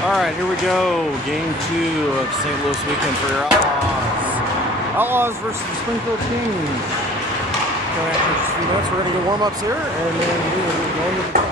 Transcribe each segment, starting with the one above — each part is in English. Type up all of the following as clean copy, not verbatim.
All right, here we go. Game 2 of St. Louis weekend for your Outlaws. Outlaws versus the Springfield Kings. So after a few minutes, we're going to get warm-ups here, and then we will get going with the game.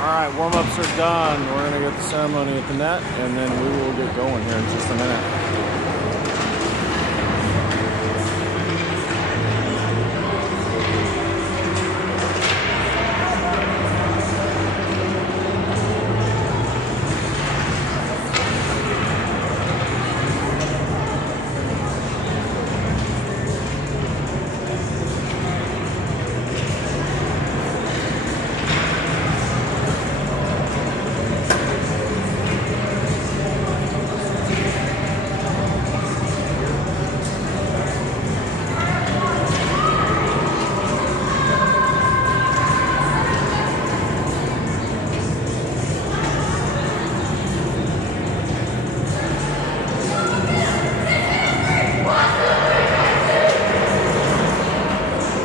All right, warm-ups are done. We're going to get the ceremony at the net, and then we will get going here in just a minute.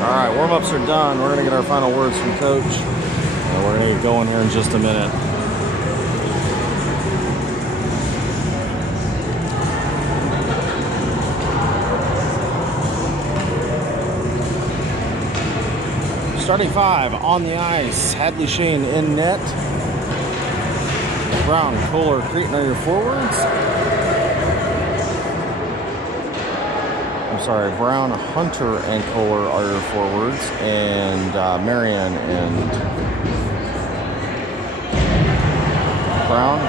Alright, warm-ups are done. We're going to get our final words from Coach. And we're going to get going here in just a minute. Starting 5 on the ice. Hadley Shane in net. Brown, Kohler, Creighton are your forwards. Brown, Hunter, and Kohler are your forwards, and Marion and Brown,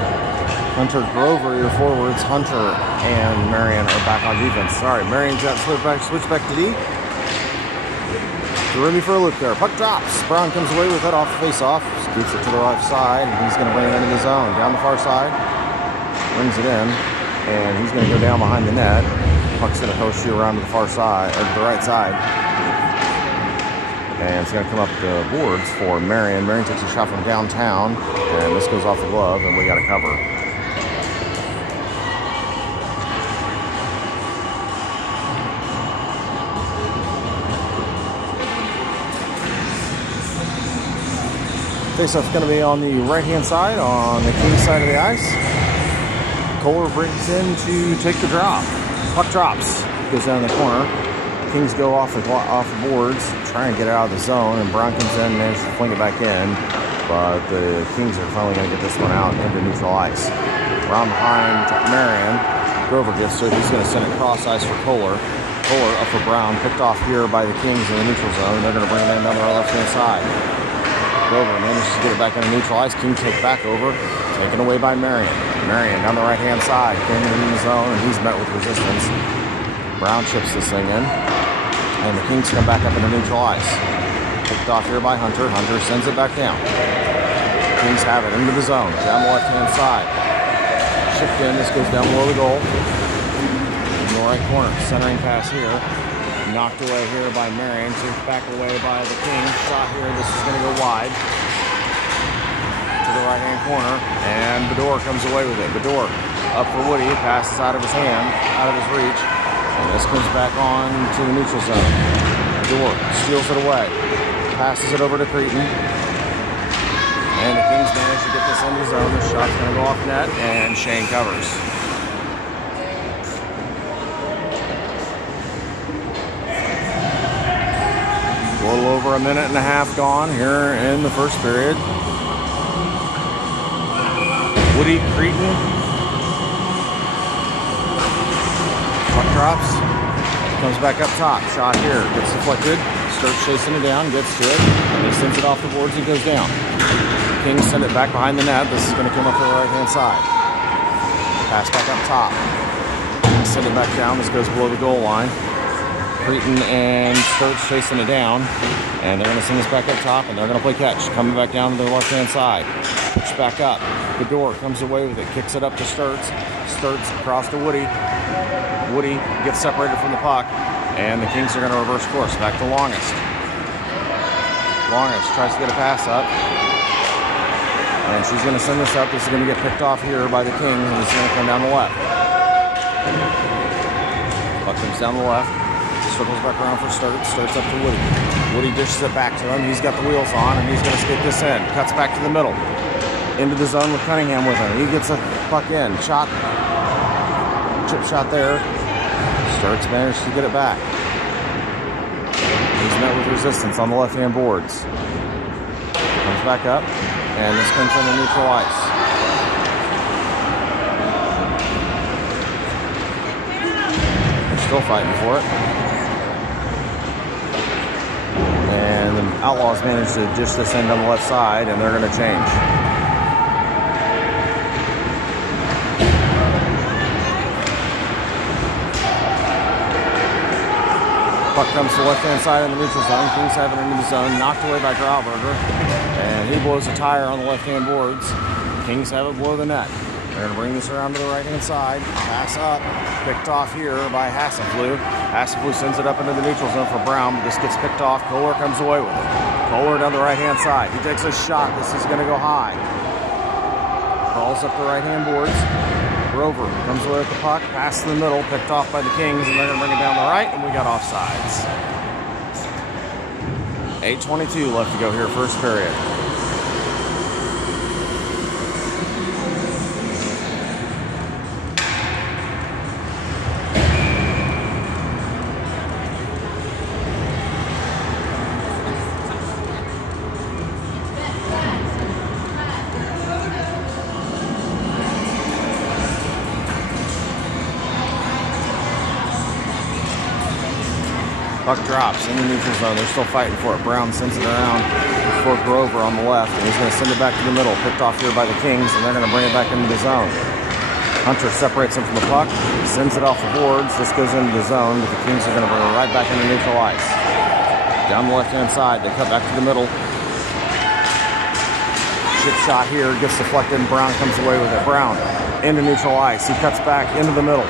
Hunter, Grover, your forwards. Hunter and Marion are back on defense. Sorry, Marion's got switch back to D. They're ready for a loop there. Puck drops. Brown comes away with it off the face-off. Scoots it to the right side, and he's going to bring it into the zone. Down the far side, brings it in, and he's going to go down behind the net. Puck's going to host you around to the far side, or the right side. And it's going to come up the boards for Marion. Marion takes a shot from downtown, and this goes off the glove, and we got a cover. Face-off's going to be on the right-hand side, on the King's side of the ice. Kohler brings in to take the drop. Puck drops, goes down the corner. Kings go off the boards, try and get out of the zone, and Brown comes in and manages to fling it back in. But the Kings are finally going to get this one out into neutral ice. Brown behind Marion. Grover gets to it. He's going to send it cross ice for Kohler. Kohler up for Brown, picked off here by the Kings in the neutral zone. They're going to bring it in down the left-hand side. Grover manages to get it back into neutral ice. King takes back over, taken away by Marion. Marion down the right-hand side, King in the zone, and he's met with resistance. Brown chips this thing in, and the Kings come back up into neutral ice. Picked off here by Hunter. Hunter sends it back down. Kings have it into the zone, down the left-hand side. Shipped in, this goes down below the goal. In the right corner, centering pass here. Knocked away here by Marion, taken back away by the King. Shot here, this is going to go wide. To the right-hand corner, and Bedore comes away with it. Bedore up for Woody, passes out of his hand, out of his reach. And this comes back on to the neutral zone. Bedore steals it away, passes it over to Cretin. And the Kings manage to get this into the zone. The shot's going to go off net, and Shane covers. A little over a minute and a half gone here in the first period. Woody, Cretin. Puck drops. Comes back up top. Shot here. Gets deflected. Starts chasing it down. Gets to it. And he sends it off the boards and goes down. Kings send it back behind the net. This is going to come up to the right-hand side. Pass back up top. Kings send it back down. This goes below the goal line. Cretin and Sturts chasing it down, and they're going to send this back up top, and they're going to play catch. Coming back down to the left-hand side. Push back up. Bedore comes away with it, kicks it up to Sturts. Sturts across to Woody. Woody gets separated from the puck, and the Kings are going to reverse course. Back to Longest. Longest tries to get a pass up, and she's going to send this up. This is going to get picked off here by the Kings, and it's going to come down the left. Puck comes down the left. Circles back around for Sturts. Sturts up to Woody. Woody dishes it back to him. He's got the wheels on, and he's going to skate this in. Cuts back to the middle. Into the zone with Cunningham with him. He gets a puck in. Shot. Chip shot there. Sturts managed to get it back. He's met with resistance on the left-hand boards. Comes back up, and this comes into neutral ice. They're still fighting for it. And the Outlaws managed to dish this in on the left side, and they're going to change. Puck comes to the left-hand side in the neutral zone. Kings have it into the zone, knocked away by Grauberger, and he blows a tire on the left-hand boards. Kings have it below the net. They're going to bring this around to the right-hand side. Pass up. Picked off here by Hasselflug. Hasselflug sends it up into the neutral zone for Brown. This gets picked off. Kohler comes away with it. Kohler down the right-hand side. He takes a shot. This is going to go high. Crawls up the right-hand boards. Grover comes away with the puck. Pass in the middle. Picked off by the Kings, and they're going to bring it down the right, and we got offsides. 8:22 left to go here, first period. Puck drops in the neutral zone. They're still fighting for it. Brown sends it around for Grover on the left, and he's going to send it back to the middle. Picked off here by the Kings, and they're going to bring it back into the zone. Hunter separates him from the puck, sends it off the boards. This goes into the zone, but the Kings are going to bring it right back into neutral ice. Down the left-hand side, they cut back to the middle. Chip shot here, gets deflected, and Brown comes away with it. Brown into neutral ice. He cuts back into the middle.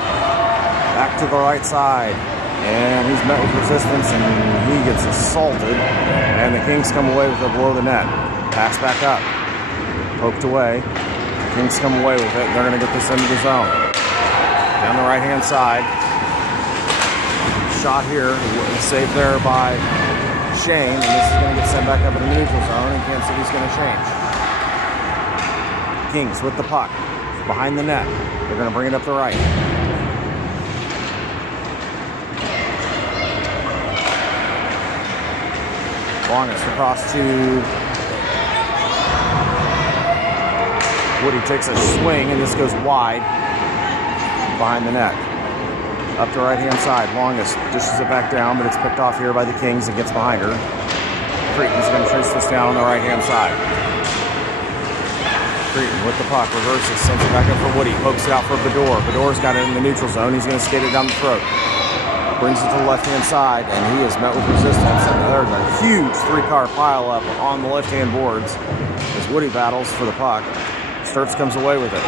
Back to the right side. And he's met with resistance, and he gets assaulted. And the Kings come away with it below the net. Pass back up. Poked away. The Kings come away with it. They're going to get this into the zone. Down the right-hand side. Shot here. Saved there by Shane, and this is going to get sent back up in the neutral zone, and Kansas City's going to change. Kings with the puck, behind the net. They're going to bring it up the right. Longest across to Woody, takes a swing, and this goes wide behind the net. Up the right-hand side, Longest dishes it back down, but it's picked off here by the Kings and gets behind her. Creighton's going to trace this down on the right-hand side. Creighton with the puck, reverses, sends it back up for Woody, pokes it out for Bador. Bador's got it in the neutral zone. He's going to skate it down the throat. Brings it to the left-hand side, and he is met with resistance. And there's a huge three-car pile-up on the left-hand boards as Woody battles for the puck. Sturts comes away with it.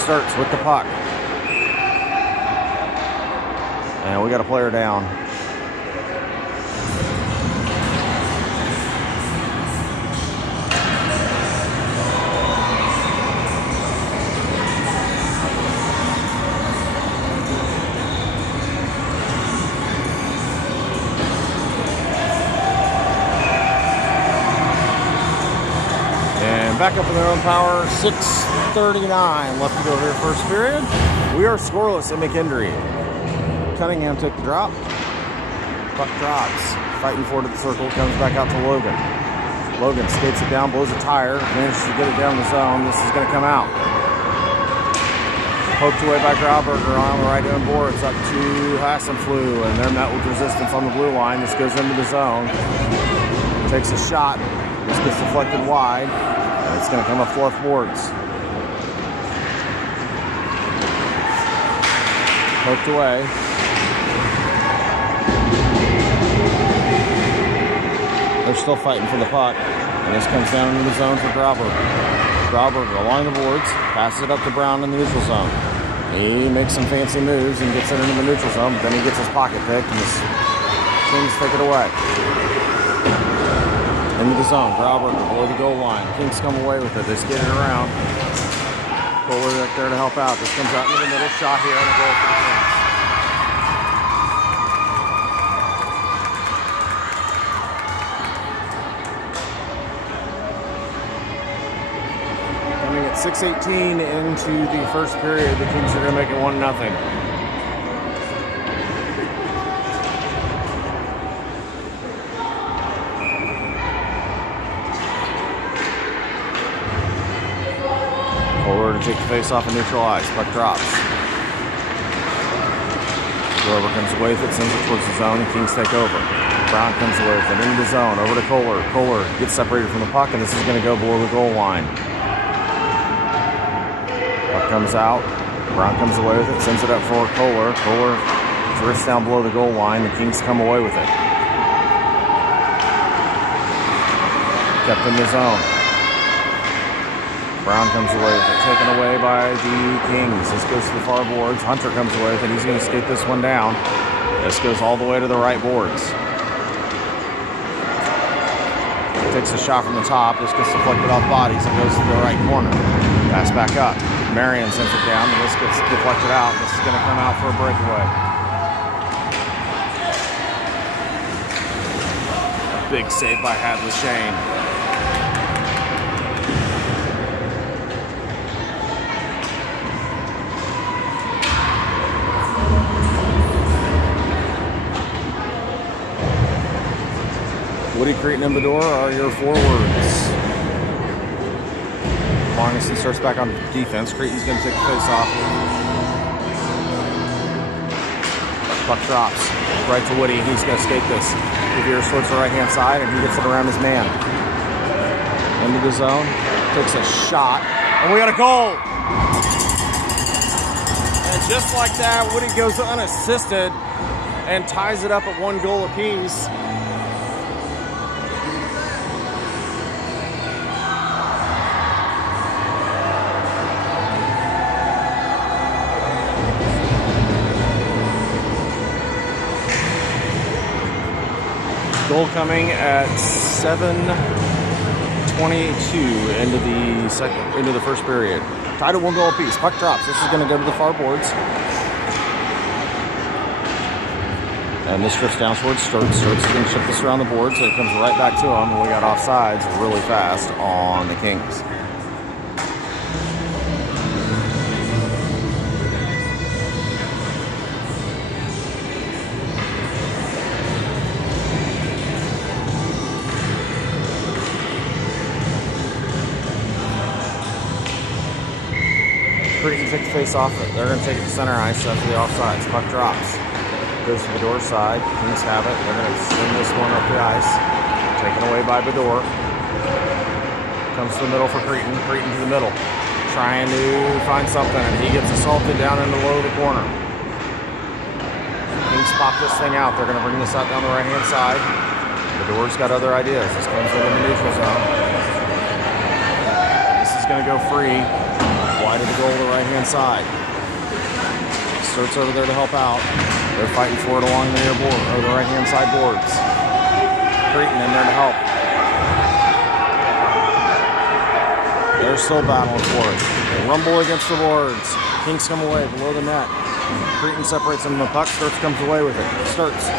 Sturts with the puck. And we got a player down. And back up in their own power, 6:39 left to go here first period. We are scoreless at McHenry. Cunningham took the drop. Puck drops. Fighting forward to the circle. Comes back out to Logan. Logan skates it down, blows a tire. Manages to get it down the zone. This is going to come out. Poked away by Grauberger on the right-hand boards up to Hassenflue. And they're met with resistance on the blue line. This goes into the zone. Takes a shot. This gets deflected wide. And it's going to come up left boards. Poked away. They're still fighting for the puck, and this comes down into the zone for Grauberger. Grauberger along the boards, passes it up to Brown in the neutral zone. He makes some fancy moves and gets it into the neutral zone, but then he gets his pocket picked, and the Kings take it away. Into the zone, Grauberger below the goal line. Kings come away with it. They skate it around. Kohler right there to help out. This comes out into the middle, shot here, and a goal for the Kings. At 6:18 into the first period, the Kings are going to make it 1-0. Kohler to take the face off and neutralize. Puck drops. Grover comes away with it, sends it towards the zone, and Kings take over. Brown comes away with it into the zone, over to Kohler. Kohler gets separated from the puck, and this is going to go below the goal line. Comes out. Brown comes away with it, sends it up for Kohler. Kohler drifts down below the goal line. The Kings come away with it. Kept in the zone. Brown comes away with it, taken away by the Kings. This goes to the far boards. Hunter comes away with it. He's going to skate this one down. This goes all the way to the right boards. Takes a shot from the top. This gets deflected off bodies and goes to the right corner. Pass back up. Marion sends it down, and this gets deflected out. This is going to come out for a breakaway. A big save by Hadley Shane. Woody, Creighton, and Bador are your forwards. Longest starts back on defense. Creighton's going to take the face off. Puck drops right to Woody. He's going to skate this. Veers towards the right-hand side, and he gets it around his man. Into the zone. Takes a shot. And we got a goal! And just like that, Woody goes unassisted and ties it up at 1 goal apiece. Goal coming at 7:22 into the first period. Tied at 1 goal apiece. Puck drops. This is going to go to the far boards. And this drifts down towards Sturts. Sturts is going to shift this around the board, so it comes right back to him. And we got offsides really fast on the Kings. Cretan took the face off it. They're going to take it to center ice after the offsides. Puck drops. Goes to Bedor's side. Kings have it. They're going to send this one up the ice. Taken away by Bedor. Comes to the middle for Cretan. Cretan to the middle. Trying to find something, and he gets assaulted down in the low of the corner. Kings pop this thing out. They're going to bring this out down the right-hand side. Bedor's got other ideas. This comes in the neutral zone. This is going to go free. Wide of the goal to the right-hand side. Sturts over there to help out. They're fighting for it along the near board, or the right-hand side boards. Cretan in there to help. They're still battling for it. They rumble against the boards. Kings come away below the net. Cretan separates them from the puck. Sturts comes away with it. Sturts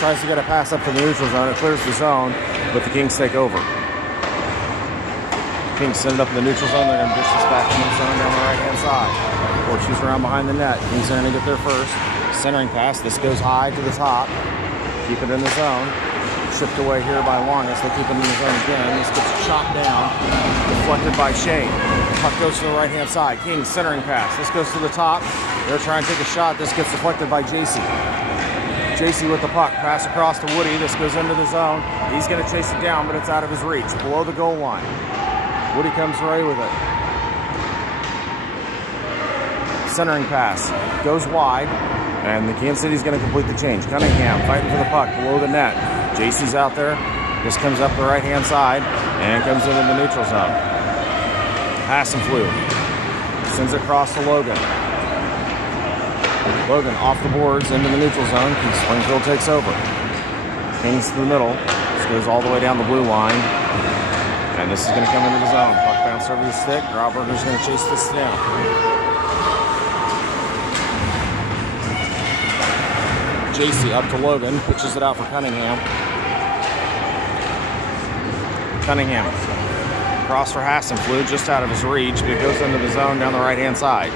tries to get a pass up to the neutral zone. It clears the zone, but the Kings take over. Kings send it up in the neutral zone. They're going to dish this back in the zone down the right-hand side. Or she's around behind the net. Kings are going to get there first. Centering pass. This goes high to the top. Keep it in the zone. Shipped away here by Longus. They keep it in the zone again. This gets shot down. Deflected by Shane. Puck goes to the right-hand side. Kings centering pass. This goes to the top. They're trying to take a shot. This gets deflected by JC. JC with the puck. Pass across to Woody. This goes into the zone. He's going to chase it down, but it's out of his reach. Below the goal line. Woody comes away with it. Centering pass. Goes wide. And the Kansas City's going to complete the change. Cunningham fighting for the puck below the net. JC's out there. This comes up the right-hand side and comes into the neutral zone. Hassenflue sends it across to Logan. Logan off the boards into the neutral zone. Springfield takes over. Kings to the middle. This goes all the way down the blue line. And this is going to come into the zone. Puck bounce over the stick. Grauberger's going to chase this down. JC up to Logan. Pitches it out for Cunningham. Cunningham. Cross for Hassenflue. Just out of his reach. But it goes into the zone down the right-hand side.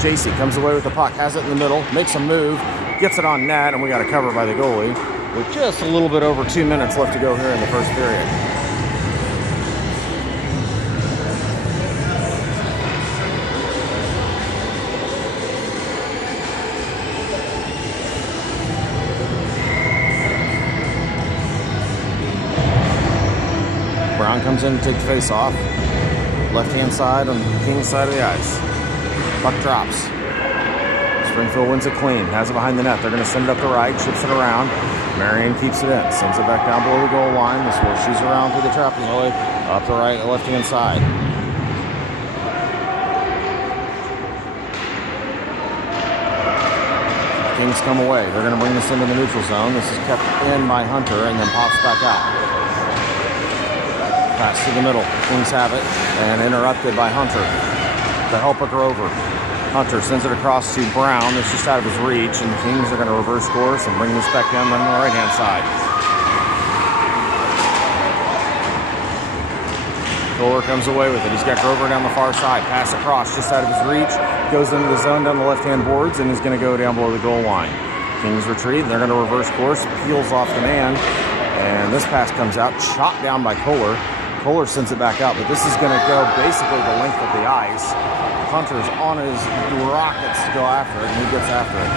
JC comes away with the puck. Has it in the middle. Makes a move. Gets it on net. And we got a cover by the goalie. With just a little bit over 2 minutes left to go here in the first period. Brown comes in to take the face off. Left-hand side on the Kings side of the ice. Puck drops. Springfield wins it clean. Has it behind the net. They're going to send it up the right. Chips it around. Marion keeps it in. Sends it back down below the goal line. This will she's around through the trapezoid. Up the right, left-hand side. Kings come away. They're going to bring this into the neutral zone. This is kept in by Hunter and then pops back out. Pass to the middle. Kings have it and interrupted by Hunter. The help of Grover. Hunter sends it across to Brown. It's just out of his reach, and the Kings are going to reverse course and bring this back down on the right-hand side. Kohler comes away with it. He's got Grover down the far side. Pass across, just out of his reach. Goes into the zone down the left-hand boards and is going to go down below the goal line. Kings retreat. They're going to reverse course. Peels off the man. And this pass comes out. Shot down by Kohler. Kohler sends it back out, but this is going to go basically the length of the ice. Hunter's on his rockets to go after it, and he gets after it.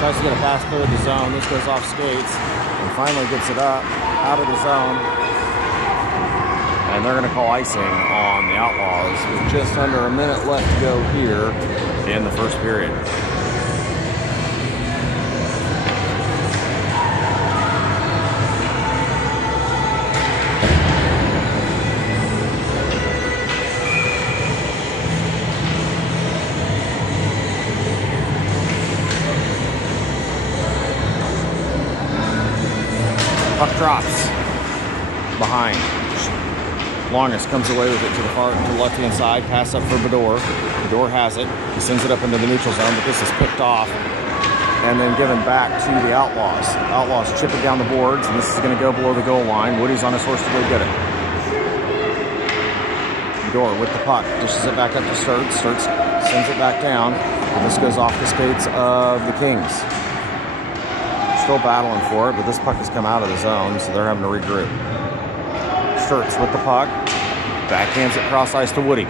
Tries to get a pass clear of the zone. This goes off skates, and finally gets it up, out of the zone. And they're going to call icing on the Outlaws with just under a minute left to go here in the first period. Puck drops behind. Longest comes away with it to the left-hand side. Pass up for Bador. Bador has it. He sends it up into the neutral zone, but this is picked off and then given back to the Outlaws. Outlaws chip it down the boards, and this is going to go below the goal line. Woody's on his horse to go get it. Bador with the puck. Dishes it back up to Sturts. Sturts sends it back down. And this goes off the skates of the Kings. Still battling for it, but this puck has come out of the zone, so they're having to regroup. Sturts with the puck. Backhands it cross ice to Woody.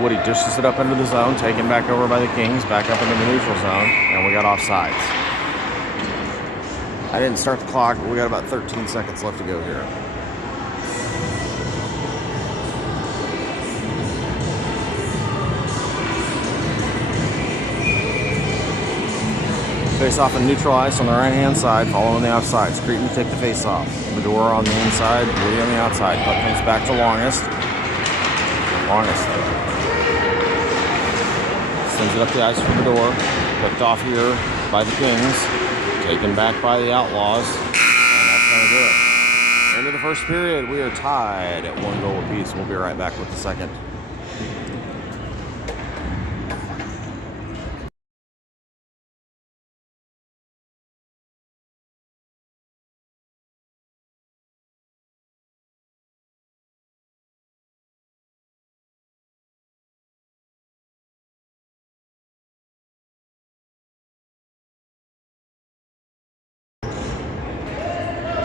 Woody dishes it up into the zone, taken back over by the Kings, back up into the neutral zone, and we got offsides. I didn't start the clock, but we got about 13 seconds left to go here. Face off and neutral ice on the right-hand side, following the offsides. Cretin to take the face off. Bador on the inside, Woody on the outside. Puck comes back to Longest. Longest sends it up the ice for Bador. Picked off here by the Kings. Taken back by the Outlaws. And that's going to do it. End of the first period. We are tied at 1 goal apiece. We'll be right back with the second.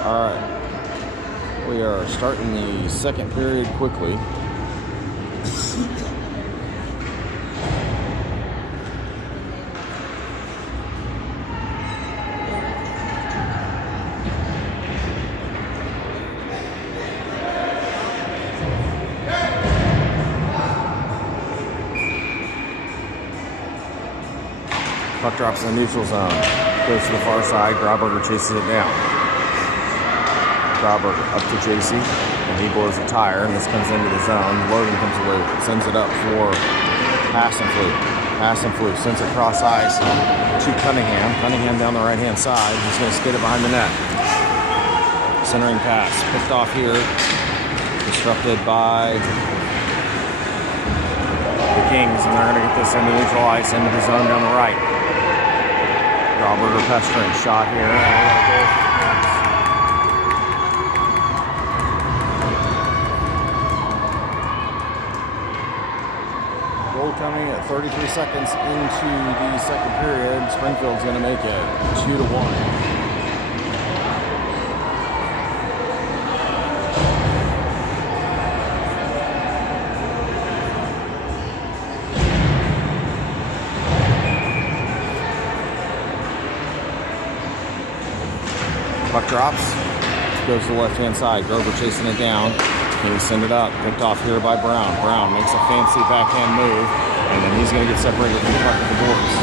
All right, we are starting the second period quickly. Puck drops in the neutral zone, goes to the far side. Grauberger chases it down. Grauberger up to JC, and he blows a tire, and this comes into the zone. Logan comes away with it, sends it up for Hassenflug sends it cross ice to Cunningham. Cunningham down the right-hand side. He's going to skid it behind the net. Centering pass, picked off here, disrupted by the Kings, and they're going to get this into neutral ice, into the zone down the right. Grauberger pestering, shot here, and we got a goal. Coming at 33 seconds into the second period. Springfield's going to make it 2-1. Puck drops, goes to the left-hand side. Grover chasing it down. Kings send it up, picked off here by Brown. Brown makes a fancy backhand move, and then he's going to get separated from the puck at the boards.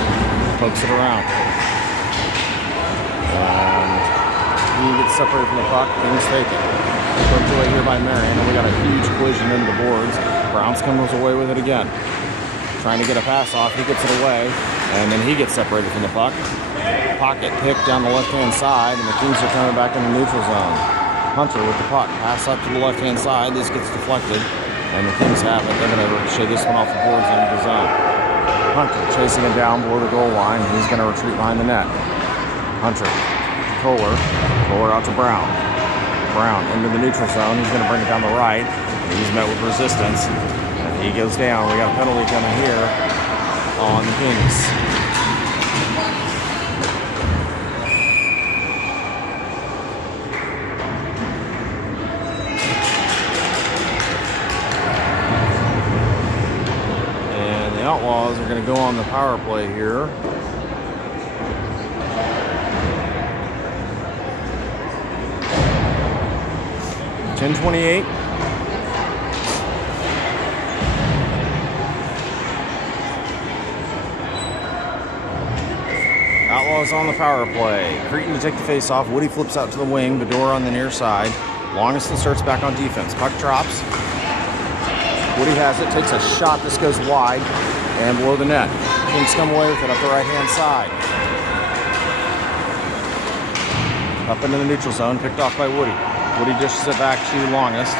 Pokes it around. And he gets separated from the puck. Kings take it. Poked away here by Marion, and we got a huge collision into the boards. Browns comes away with it again. Trying to get a pass off, he gets it away, and then he gets separated from the puck. Pocket picked down the left-hand side, and the Kings are coming back in the neutral zone. Hunter with the puck, pass up to the left-hand side. This gets deflected, and the Kings have it. They're going to ricochet this one off the boards into the zone. Hunter chasing it down below the goal line. He's going to retreat behind the net. Hunter, Kohler out to Brown. Brown into the neutral zone. He's going to bring it down the right. He's met with resistance, and he goes down. We got a penalty coming here on the Kings. Outlaws are going to go on the power play here. .10:28. Outlaws on the power play. Cretin to take the face off. Woody flips out to the wing. Bador on the near side. Longest starts back on defense. Puck drops. Woody has it. Takes a shot. This goes wide. And below the net. Kings come away with it up the right-hand side. Up into the neutral zone, picked off by Woody. Woody dishes it back to Longest.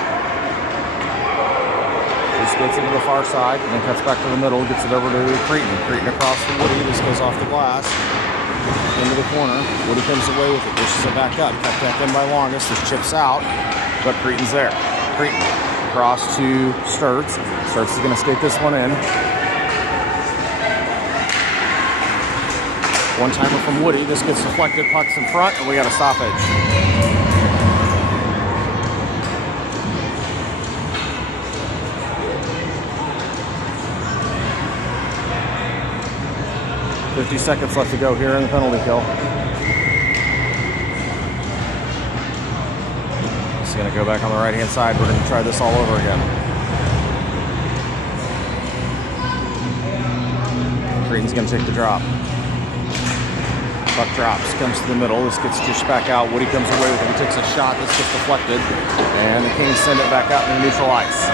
skates it to the far side, and then cuts back to the middle, gets it over to Cretin. Cretin across to Woody. This goes off the glass into the corner. Woody comes away with it, dishes it back up. Kept back in by Longest. This chips out, but Cretin's there. Cretin across to Sturts. Sturts is going to skate this one in. One-timer from Woody. This gets deflected, pucks in front, and we got a stoppage. .50 seconds left to go here in the penalty kill. It's going to go back on the right-hand side. We're going to try this all over again. Cretin's going to take the drop. Puck drops, comes to the middle. This gets dished back out. Woody comes away with it. He takes a shot. This gets deflected. And the Kings send it back out into neutral ice.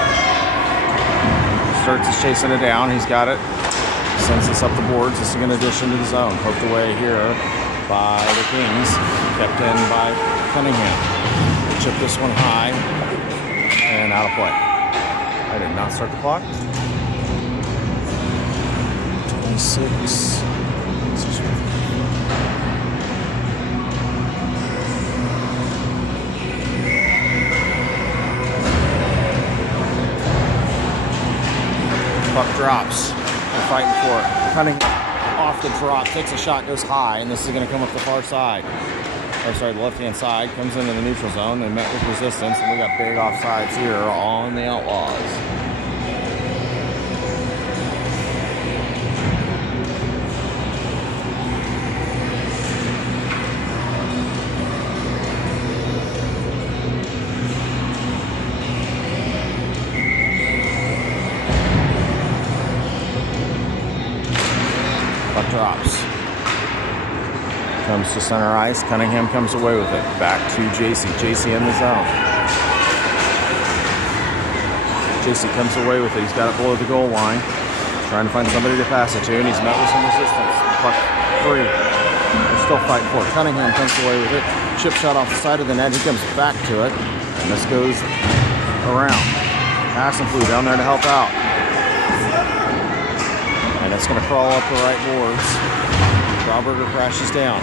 Sturts is chasing it down. He's got it. Sends this up the boards. This is going to dish into the zone. Poked away here by the Kings. Kept in by Cunningham. They chip this one high. And out of play. I did not start the clock. 26. Puck drops. They're fighting for it. Cunningham off the drop, takes a shot, goes high, and this is going to come up the far side. Or sorry, the left-hand side. Comes into the neutral zone. They met with resistance, and we got big offsides here on the Outlaws. Drops. Comes to center ice. Cunningham comes away with it. Back to JC. JC in the zone. JC comes away with it. He's got it below the goal line. Trying to find somebody to pass it to, and he's met with some resistance. Puck free. They're still fighting for it. Cunningham comes away with it. Chip shot off the side of the net. He comes back to it. And this goes around. Pass and flew down there to help out. And it's going to crawl up the right boards. Strawberger crashes down.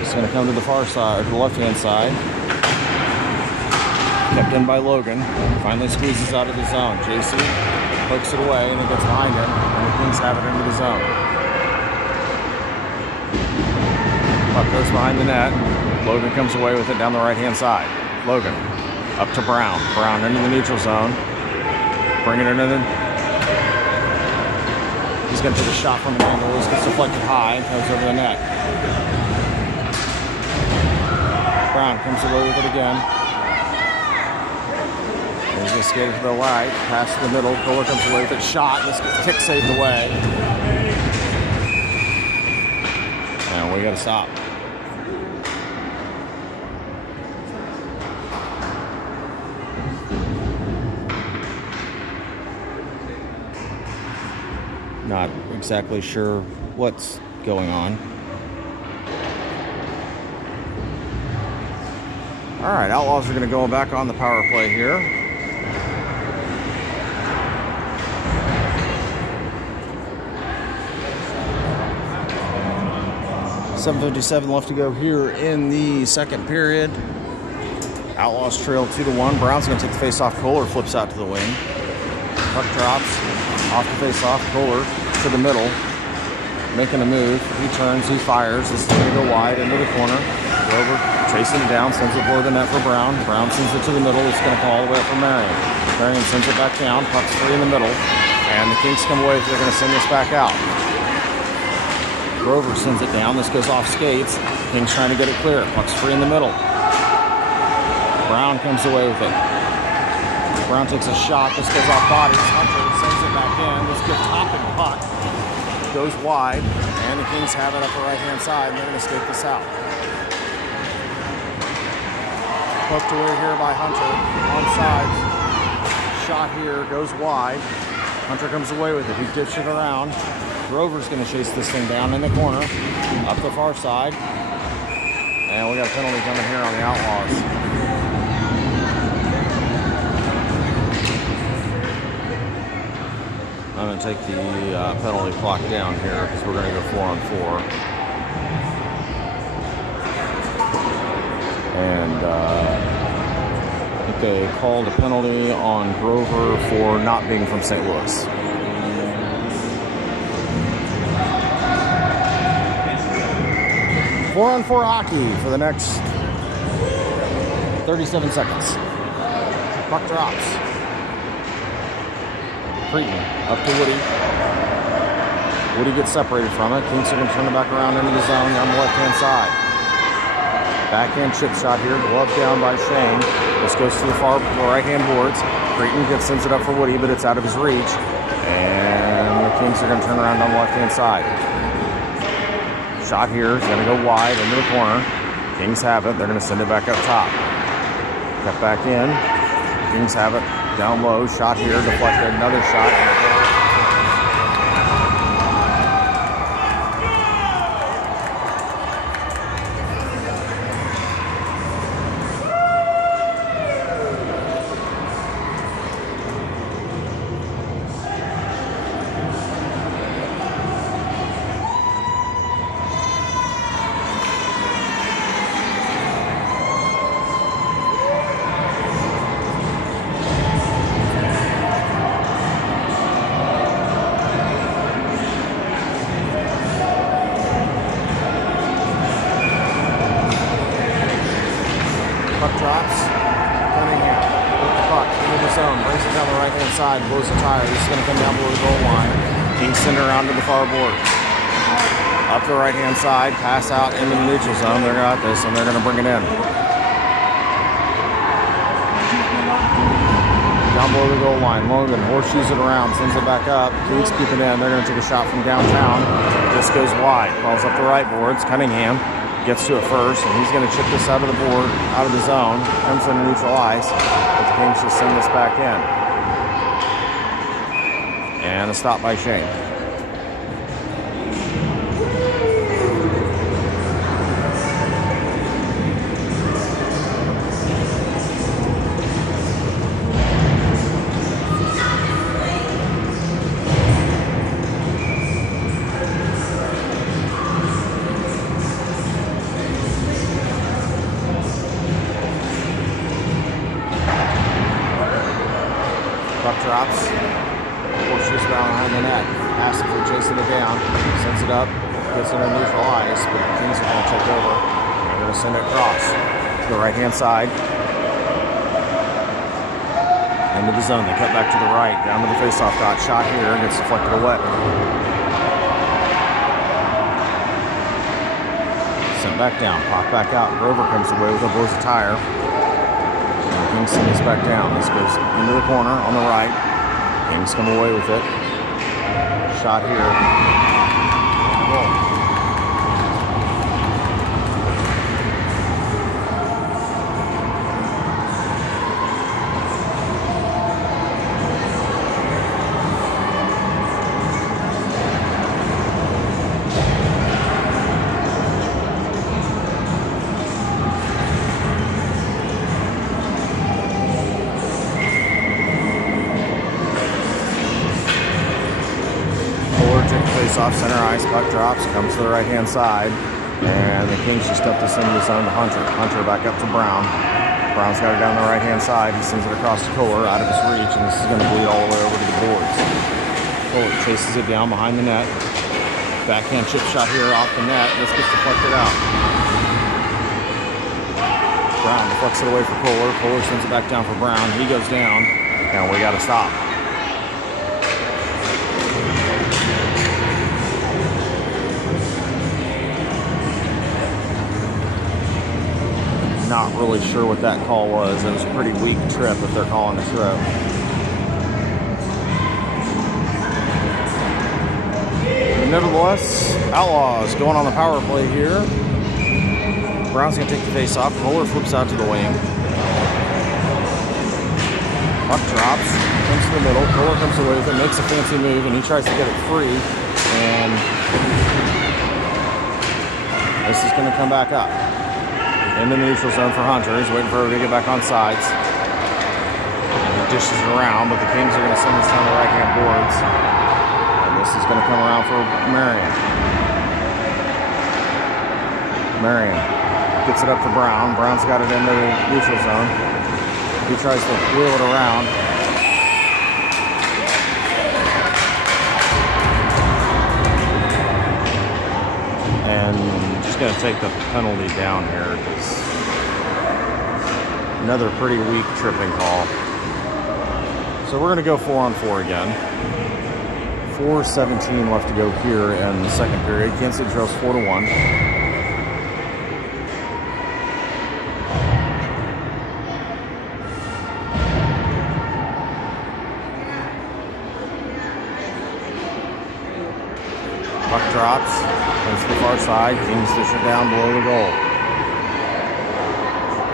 It's going to come to the far side, or the left-hand side. Kept in by Logan. Finally squeezes out of the zone. JC pokes it away, and it gets behind him. And the Kings have it into the zone. Puck goes behind the net. Logan comes away with it down the right-hand side. Logan up to Brown. Brown into the neutral zone. Bringing it into the... He's going to take a shot from an angle. This gets deflected high and goes over the net. Brown comes away with it again. He's going to skate it to the right, pass to the middle. Kohler comes away with it. Shot. This gets kick saved away. And we got to stop. Not exactly sure what's going on. All right, Outlaws are going to go back on the power play here. .7:57 left to go here in the second period. Outlaws trail 2-1. Brown's going to take the face-off. Kohler flips out to the wing. Puck drops. Off the face-off, Kohler to the middle, making a move. He turns, he fires. This is going to go wide into the corner. Grover chasing it down, sends it below the net for Brown. Brown sends it to the middle. It's going to come all the way up for Marion. Marion sends it back down. Puck's free in the middle. And the Kings come away. They're going to send this back out. Grover sends it down. This goes off skates. Kings trying to get it clear. Puck's free in the middle. Brown comes away with it. Brown takes a shot. This goes off bodies. Hunter sends it back in. This good topping puck goes wide, and the Kings have it up the right-hand side, and they're going to skate this out. Poked away here by Hunter. Onside. Shot here. Goes wide. Hunter comes away with it. He dips it around. Grover's going to chase this thing down in the corner. Up the far side. And we got a penalty coming here on the Outlaws. I'm going to take the penalty clock down here because we're going to go 4-on-4. And I think they called a penalty on Grover for not being from St. Louis. Four-on-4 hockey for the next 37 seconds. Puck drops. Cretin up to Woody. Woody gets separated from it. Kings are going to turn it back around into the zone on the left-hand side. Backhand chip shot here. Glove down by Shane. This goes to the far right-hand boards. Cretin sends it up for Woody, but it's out of his reach. And the Kings are going to turn around on the left-hand side. Shot here is going to go wide into the corner. Kings have it. They're going to send it back up top. Cut back in. Kings have it down low. Shot here. Deflected. Another shot. Puck drops. Cunningham with the puck into the zone. Brings it down the right-hand side. Blows the tire. This is going to come down below the goal line. Kings send it around to the far board. Up the right-hand side. Pass out into the neutral zone. They're got this, and they're going to bring it in. Down below the goal line. Logan horseshoes it around. Sends it back up. Kings keep it in. They're going to take a shot from downtown. This goes wide. Falls up the right boards. Cunningham gets to it first, and he's going to chip this out of the board, out of the zone. Comes into neutral ice, but the Kings just send this back in. And a stop by Shane. Puck drops. Horseshoes behind the net. Passively chasing it down. Sends it up. Gets it on neutral ice, but the Kings are going to check over. They're going to send it across to the right-hand side. Into the zone. They cut back to the right. Down to the face-off dot. Shot here. Gets deflected away. Sent back down. Puck back out. Grover comes away with a blows a tire. Kings send this back down. This goes into the corner on the right. Kings come away with it. Shot here. And a goal. Off center ice, puck drops, comes to the right-hand side, and the Kings just up this into the zone to Hunter. Hunter back up to Brown. Brown's got it down the right-hand side. He sends it across to Kohler, out of his reach, and this is going to bleed all the way over to the boards. Kohler chases it down behind the net. Backhand chip shot here off the net. This gets deflected out. Brown deflects it away for Kohler. Kohler sends it back down for Brown. He goes down, and we got to stop. Not really sure what that call was. It was a pretty weak trip if they're calling a trip. But nevertheless, Outlaws going on the power play here. Brown's going to take the face off. Kohler flips out to the wing. Puck drops. Comes to the middle. Kohler comes away with it. Makes a fancy move, and he tries to get it free. And this is going to come back up. Into the neutral zone for Hunter. He's waiting for her to get back on sides. And he dishes it around, but the Kings are going to send this down the right-hand boards. This is going to come around for Marion. Marion gets it up to Brown. Brown's got it into the neutral zone. He tries to wheel it around. And just going to take the penalty down here because another pretty weak tripping call. So we're going to go 4-on-4 again. 4:17 left to go here in the second period. Kansas City trails 4-1. Puck drops. Comes to the far side. Kings dish it down below the goal.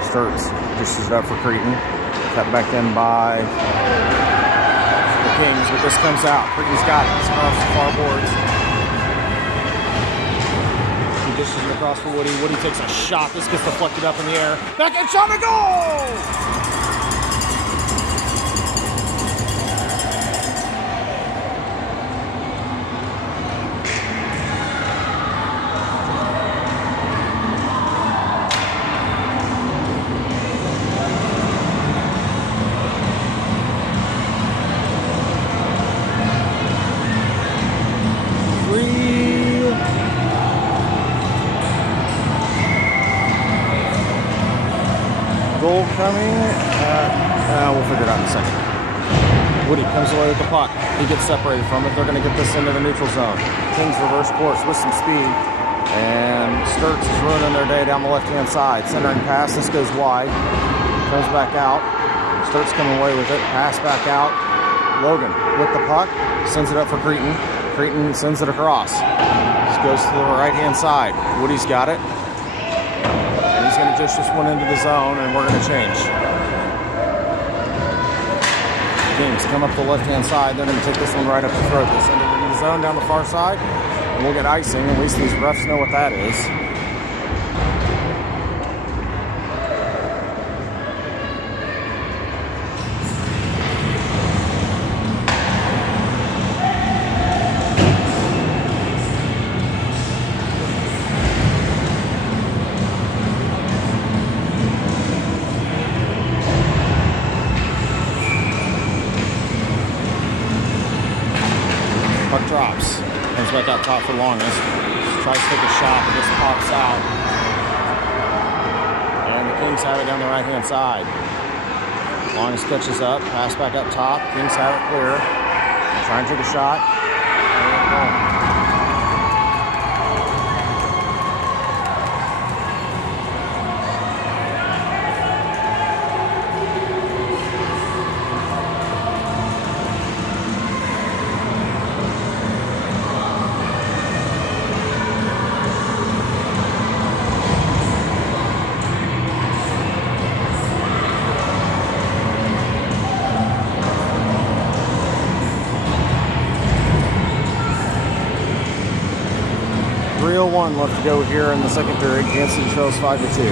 Sturts dishes it up for Cretan. Cut back in by the Kings, but this comes out. Cretan's got it. It's across the far boards. He dishes it across for Woody. Woody takes a shot. This gets deflected up in the air. Back and shot, and goal! Goal coming. We'll figure it out in a second. Woody comes away with the puck. He gets separated from it. They're going to get this into the neutral zone. Kings reverse course with some speed. And Sturts is ruining their day down the left-hand side. Centering pass. This goes wide. Comes back out. Sturts coming away with it. Pass back out. Logan with the puck. Sends it up for Cretan. Cretan sends it across. This goes to the right-hand side. Woody's got it. He's going to dish this one into the zone, and we're going to change. Kings come up the left-hand side. They're going to take this one right up the throat. They send it into the zone down the far side, and we'll get icing. At least these refs know what that is. Puck drops. Comes back out top for Longus. Tries to take a shot, but just pops out. And the Kings have it down the right-hand side. Longus catches up. Pass back up top. Kings have it clear. Trying to take a shot. And 3:01 left to go here in the second period. Kansas City trails 5-2.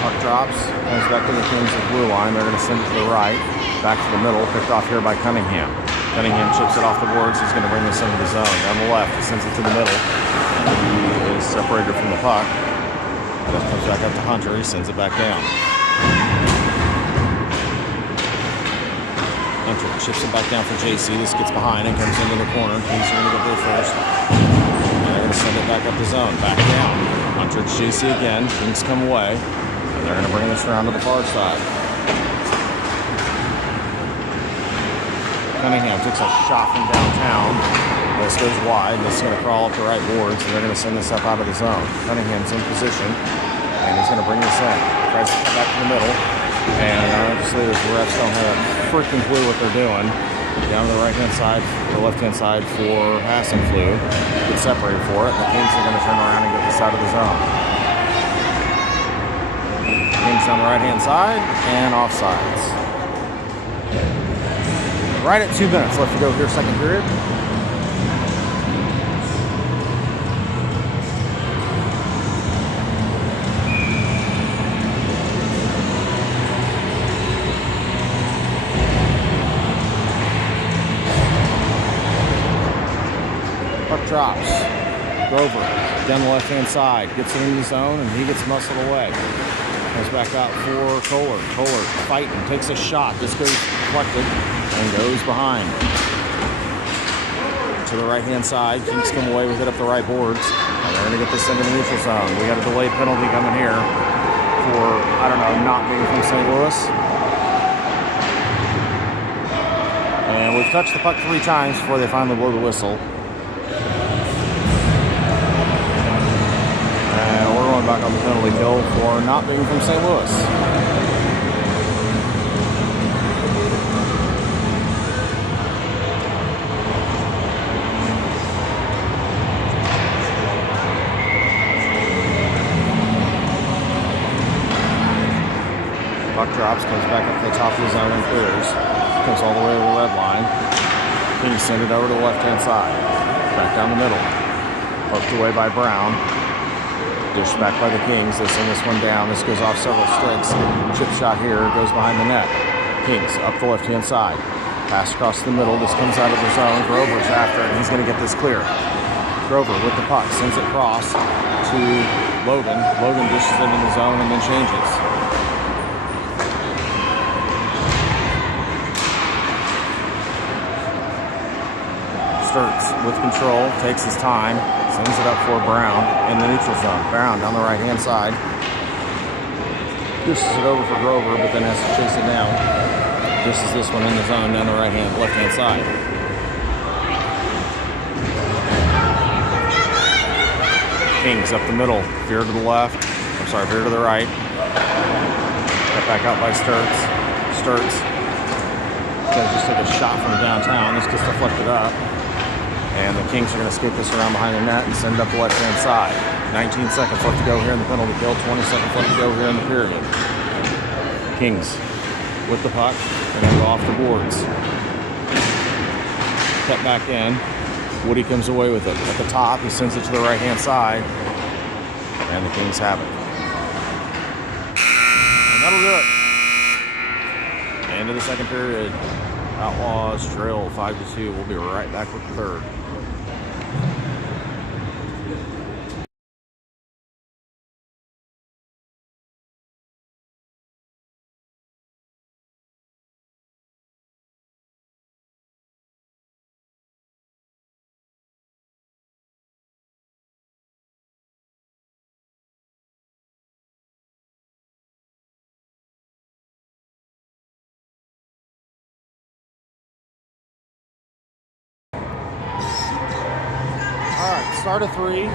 Puck drops, comes back to the Kings with blue line. They're going to send it to the right, back to the middle, picked off here by Cunningham. Cunningham chips it off the boards. He's going to bring this into the zone. Down the left, he sends it to the middle. He is separated from the puck. That comes back up to Hunter. He sends it back down. Hunter chips it back down for JC. This gets behind and comes into the corner. Kings are going to go blue first. And they're going to send it back up the zone. Back down. Hunter to JC again. Kings come away. And they're going to bring this around to the far side. Cunningham takes a shot from downtown. This goes wide. This is going to crawl up the right boards. And they're going to send this up out of the zone. Cunningham's in position. And he's going to bring this in. Tries to come back to the middle. And obviously the refs don't have a freaking clue what they're doing. Down to the right-hand side, the left-hand side for Hassenflu. Get separated for it. The Kings are going to turn around and get this out of the zone. Kings on the right-hand side and offsides. Right at 2 minutes left to go here, second period. Puck drops. Grover down the left-hand side. Gets it in the zone, and he gets muscled away. Goes back out for Kohler. Kohler fighting, takes a shot. This goes deflected and goes behind. To the right-hand side. Kings come away with it up the right boards. And they're going to get this into the neutral zone. We got a delayed penalty coming here for, I don't know, not being from St. Louis. And we've touched the puck 3 times before they finally blow the whistle. And we're going back on the penalty kill for not being from St. Louis. Puck drops, comes back up to the top of the zone and clears. Comes all the way to the red line. Kings send it over to the left-hand side. Back down the middle. Poked away by Brown. Dished back by the Kings. They send this one down. This goes off several sticks. Chip shot here. Goes behind the net. Kings up the left-hand side. Pass across the middle. This comes out of the zone. Grover's after it. He's going to get this clear. Grover with the puck. Sends it across to Logan. Logan dishes it in the zone and then changes. Sturts with control, takes his time, sends it up for Brown in the neutral zone. Brown down the right-hand side. Dishes it over for Grover, but then has to chase it down. Dishes this one in the zone down the left-hand side. Kings up the middle, veer to the left. I'm sorry, veer to the right. Cut back out by Sturts. Sturts just took a shot from downtown. This gets deflected up. And the Kings are going to skate this around behind the net and send it up the left-hand side. 19 seconds left to go here in the penalty kill. 20 seconds left to go here in the period. Kings with the puck. They're going to go off the boards. Cut back in. Woody comes away with it. At the top, he sends it to the right-hand side. And the Kings have it. And that'll do it. End of the second period. Outlaws trail 5-2. We'll be right back with the third. Start of 3.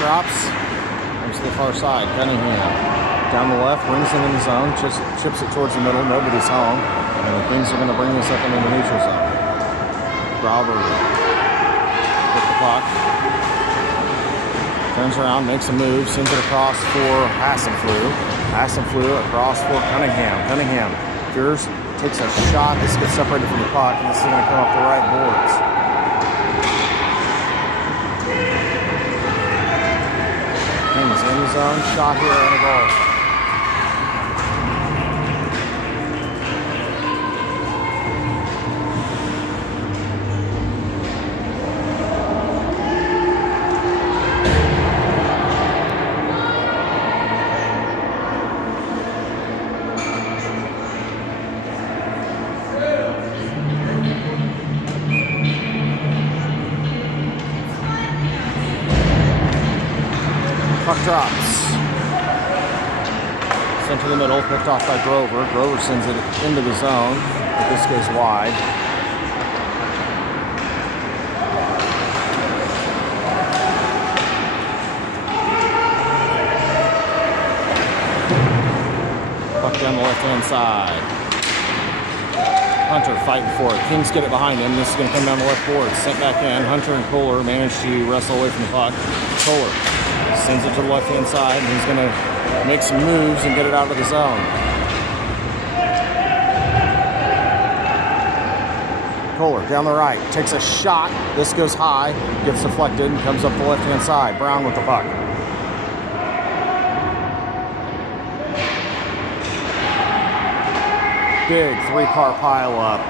Drops, comes to the far side. Cunningham down the left, brings it in the zone, chips it towards the middle. Nobody's home, and the Kings are going to bring this up into the neutral zone. Grauber with the puck, turns around, makes a move, sends it across for Hassenflew. Hassenflew across for Cunningham. Cunningham veers, takes a shot. This gets separated from the puck, and this is going to come up the right boards. Kings in the zone, shot here and a goal. Puck drops. Sent to the middle, picked off by Grover. Grover sends it into the zone, but this goes wide. Puck down the left-hand side. Hunter fighting for it. Kings get it behind him. This is going to come down the left board. Sent back in. Hunter and Kohler manage to wrestle away from the puck. Kohler sends it to the left-hand side, and he's going to make some moves and get it out of the zone. Kohler down the right, takes a shot. This goes high, gets deflected, and comes up the left-hand side. Brown with the puck. Big three-car pile up.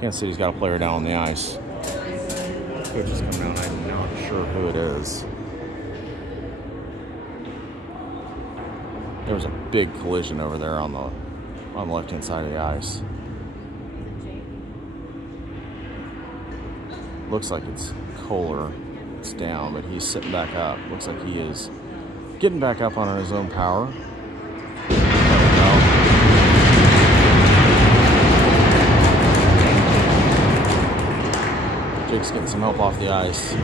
Kansas City's got a player down on the ice. Coach is coming down. I'm not sure who it is. There was a big collision over there on the left-hand side of the ice. Looks like it's Kohler. It's down, but he's sitting back up. Looks like he is getting back up on his own power. Jake's getting some help off the ice.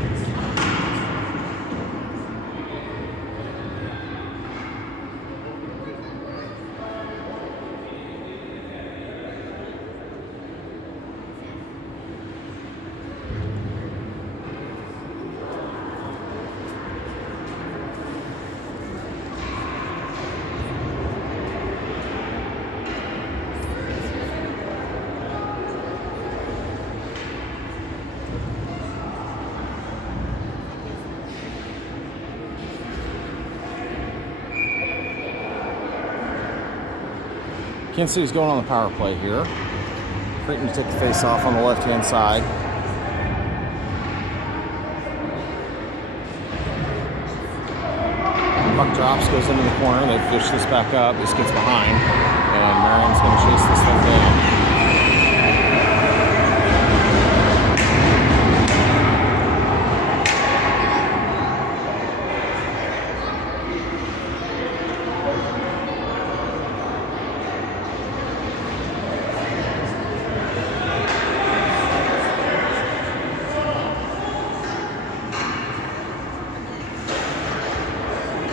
Kansas City's going on the power play here. Creighton to take the face off on the left-hand side. Puck drops, goes into the corner. They fish this back up. This gets behind, and Marion's going to chase this thing down.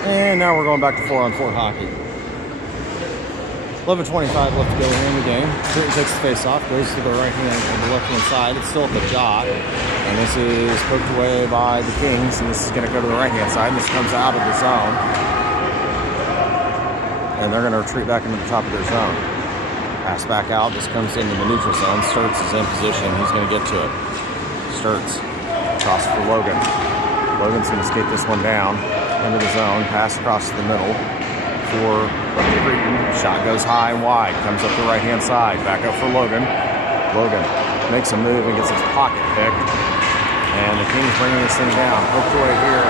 And now we're going back to 4-on-4 hockey. 11:25 left to go here in the game. Creighton takes the face off, goes to the right hand and the left hand side. It's still at the dot. And this is poked away by the Kings. And this is going to go to the right hand side. And this comes out of the zone. And they're going to retreat back into the top of their zone. Pass back out. This comes into the neutral zone. Sturts is in position. He's going to get to it. Sturts. Toss for Logan. Logan's going to skate this one down into the zone, pass across the middle for Creighton. Shot goes high and wide, comes up the right-hand side, back up for Logan. Logan makes a move and gets his pocket picked. And the Kings bringing this thing down. Hooked away here.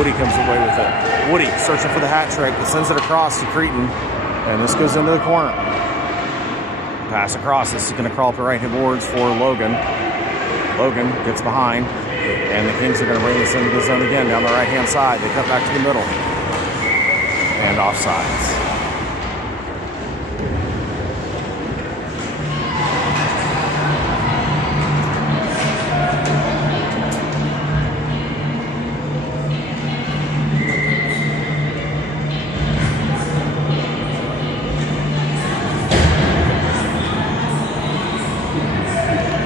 Woody comes away with it. Woody searching for the hat trick, but sends it across to Creighton. And this goes into the corner. Pass across. This is going to crawl up the right-hand boards for Logan. Logan gets behind. And the Kings are going to bring this into the zone again down the right-hand side. They cut back to the middle. And offsides.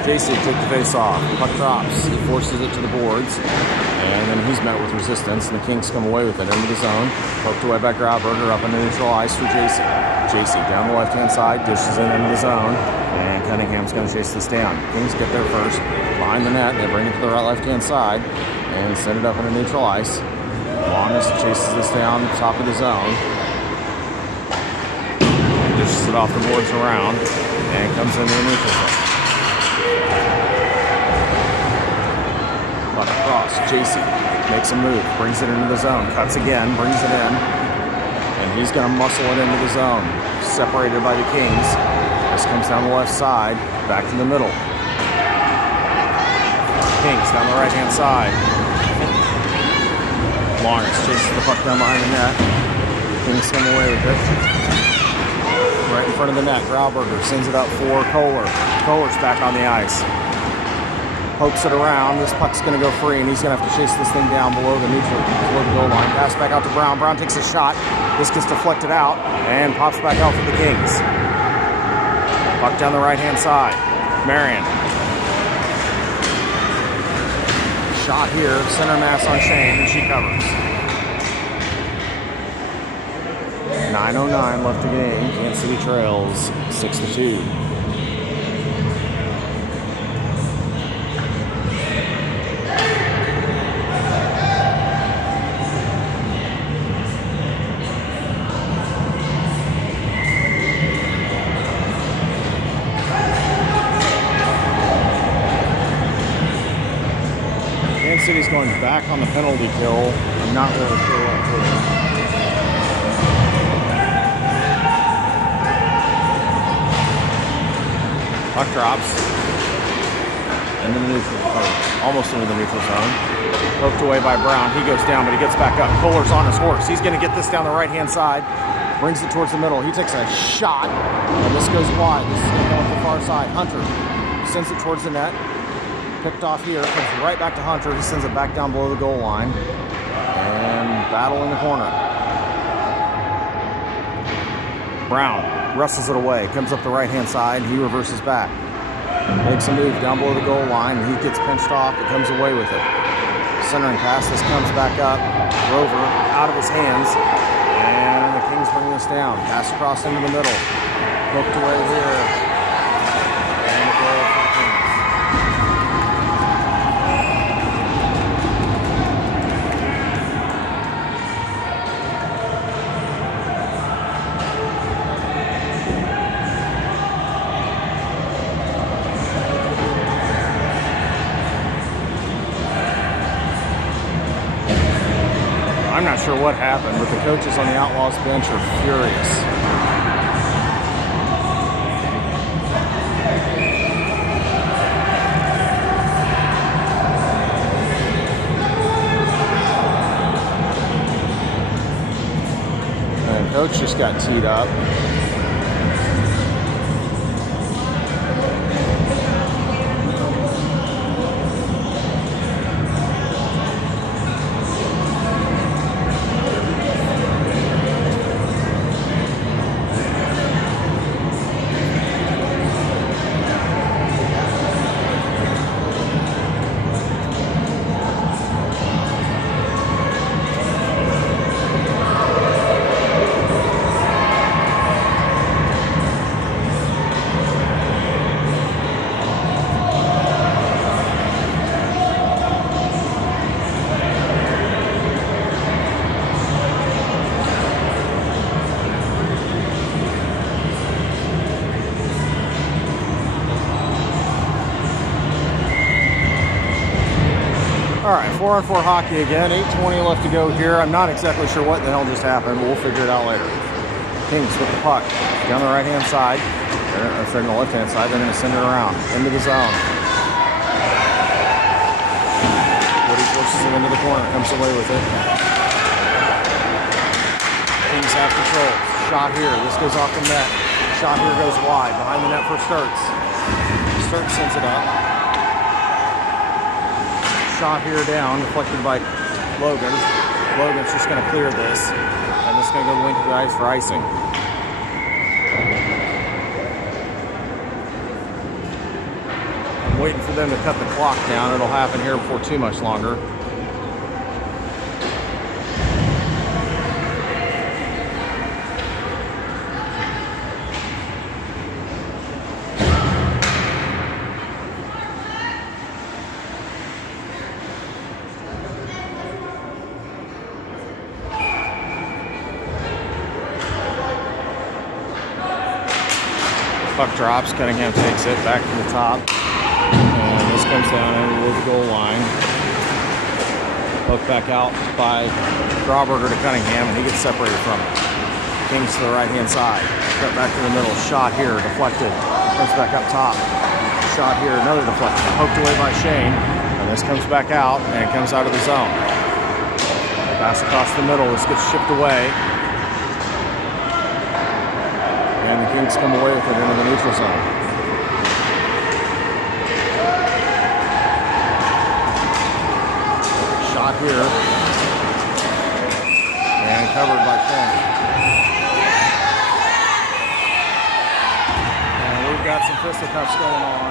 JC took the face off. Puck drops. He forces it to the boards. And then he's met with resistance. And the Kings come away with it into the zone. Poked away by Grauberger up into neutral ice for JC. JC down the left-hand side. Dishes it into the zone. And Cunningham's going to chase this down. Kings get there first. Behind the net. They bring it to the right left-hand side. And send it up into neutral ice. Longest chases this down top of the zone. Dishes it off the boards around. And comes into the neutral zone. Across, JC makes a move, brings it into the zone, cuts again, brings it in, and he's going to muscle it into the zone. Separated by the Kings. This comes down the left side, back to the middle. Kings down the right-hand side. Lawrence chases the puck down behind the net. Kings come away with it. Right in front of the net. Grauberger sends it up for Kohler. Kohler's back on the ice. Pokes it around. This puck's going to go free, and he's going to have to chase this thing down below the neutral, below the goal line. Pass back out to Brown. Brown takes a shot. This gets deflected out and pops back out for the Kings. Puck down the right-hand side. Marion. Shot here. Center mass on Shane, and she covers. 9:09 left the game. Kansas City trails 6-2. Kansas City's going back on the penalty kill. I'm not really sure what to do. Puck drops into the neutral, almost into the neutral zone. Poked away by Brown. He goes down, but he gets back up. Kohler's on his horse. He's going to get this down the right-hand side. Brings it towards the middle. He takes a shot, and this goes wide. This is going to go up the far side. Hunter sends it towards the net. Picked off here. Comes right back to Hunter. He sends it back down below the goal line. And battle in the corner. Brown wrestles it away, comes up the right-hand side, he reverses back. Makes a move down below the goal line, he gets pinched off, but comes away with it. Centering pass, this comes back up. Rover out of his hands, and the Kings bring this down. Pass across into the middle. Hooked away here. And the goal for the Kings. I'm not sure what happened, but the coaches on the Outlaws bench are furious. And coach just got teed up. All right, 4-on-4 hockey again. 8:20 left to go here. I'm not exactly sure what the hell just happened, but we'll figure it out later. Kings with the puck down the right-hand side. If they're on the left-hand side, they're going to send it around into the zone. Woody forces it into the corner, comes away with it. Kings have control. Shot here. This goes off the net. Shot here goes wide. Behind the net for Sturts. Sturts sends it up. Shot here down, deflected by Logan. Logan's just going to clear this, and this is going to go to the length of the ice for icing. I'm waiting for them to cut the clock down. It'll happen here before too much longer. Puck drops, Cunningham takes it back to the top, and this comes down into the goal line. Hooked back out by Grauberger to Cunningham, and he gets separated from it. Kings to the right-hand side, cut back to the middle, shot here, deflected, comes back up top. Shot here, another deflection, poked away by Shane, and this comes back out, and it comes out of the zone. Pass across the middle, this gets shipped away. And the Kings come away with it into the neutral zone. Shot here. And covered by Finn. And we've got some fisticuffs going on.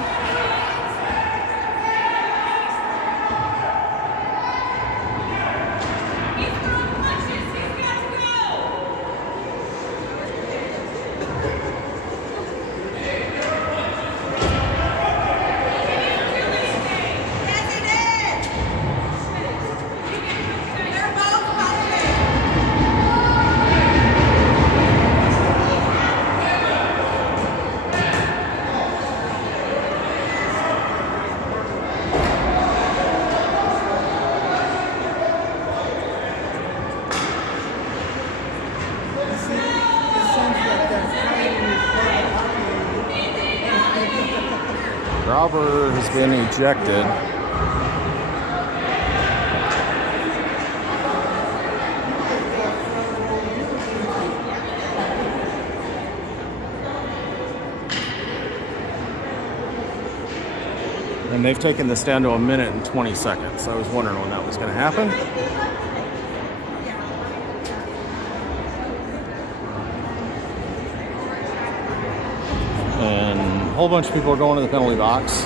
Robert has been ejected. And they've taken this down to 1 minute and 20 seconds. I was wondering when that was going to happen. And a whole bunch of people are going to the penalty box.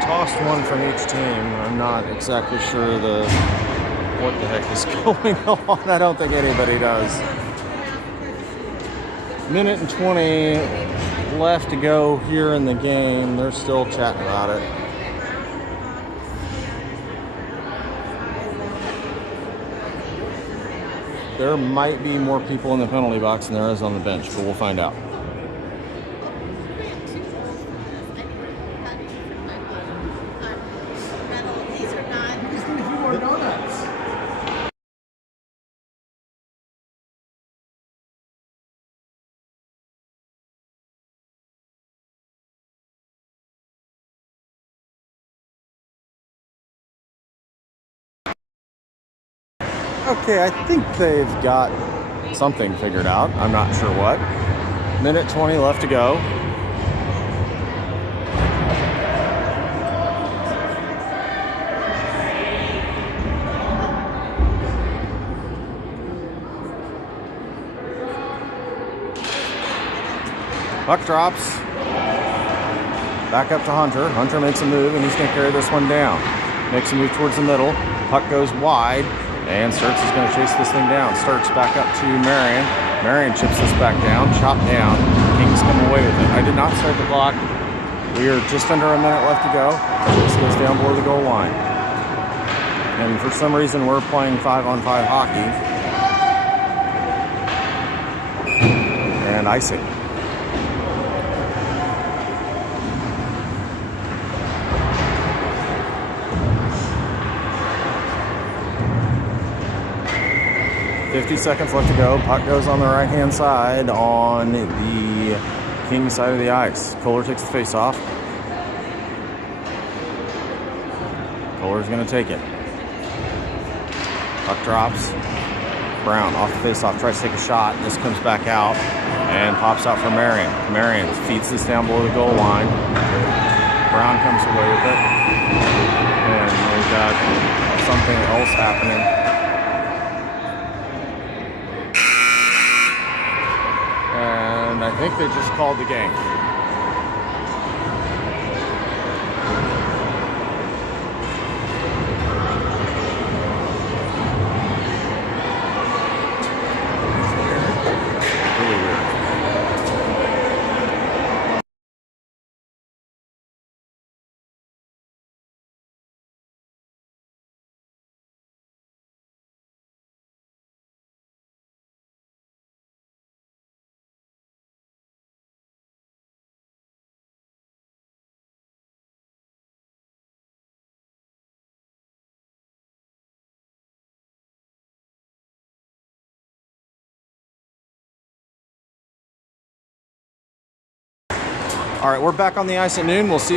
Tossed one from each team. I'm not exactly sure what the heck is going on. I don't think anybody does. 1 minute and 20 left to go here in the game. They're still chatting about it. There might be more people in the penalty box than there is on the bench, but we'll find out. Okay, I think they've got something figured out. I'm not sure what. 1 minute 20 left to go. Puck drops. Back up to Hunter. Hunter makes a move, and he's going to carry this one down. Makes a move towards the middle. Puck goes wide. And Sturks is going to chase this thing down. Sturks back up to Marion. Marion chips this back down, chopped down. Kings come away with it. I did not start the clock. We are just under 1 minute left to go. This goes down below the goal line. And for some reason, we're playing 5-on-5 hockey. And icing. 50 seconds left to go. Puck goes on the right-hand side on the Kings side of the ice. Kohler takes the face-off. Kohler's going to take it. Puck drops. Brown off the face-off, tries to take a shot. This comes back out and pops out for Marion. Marion feeds this down below the goal line. Brown comes away with it. And we've got something else happening. And I think they just called the game. All right, we're back on the ice at noon. We'll see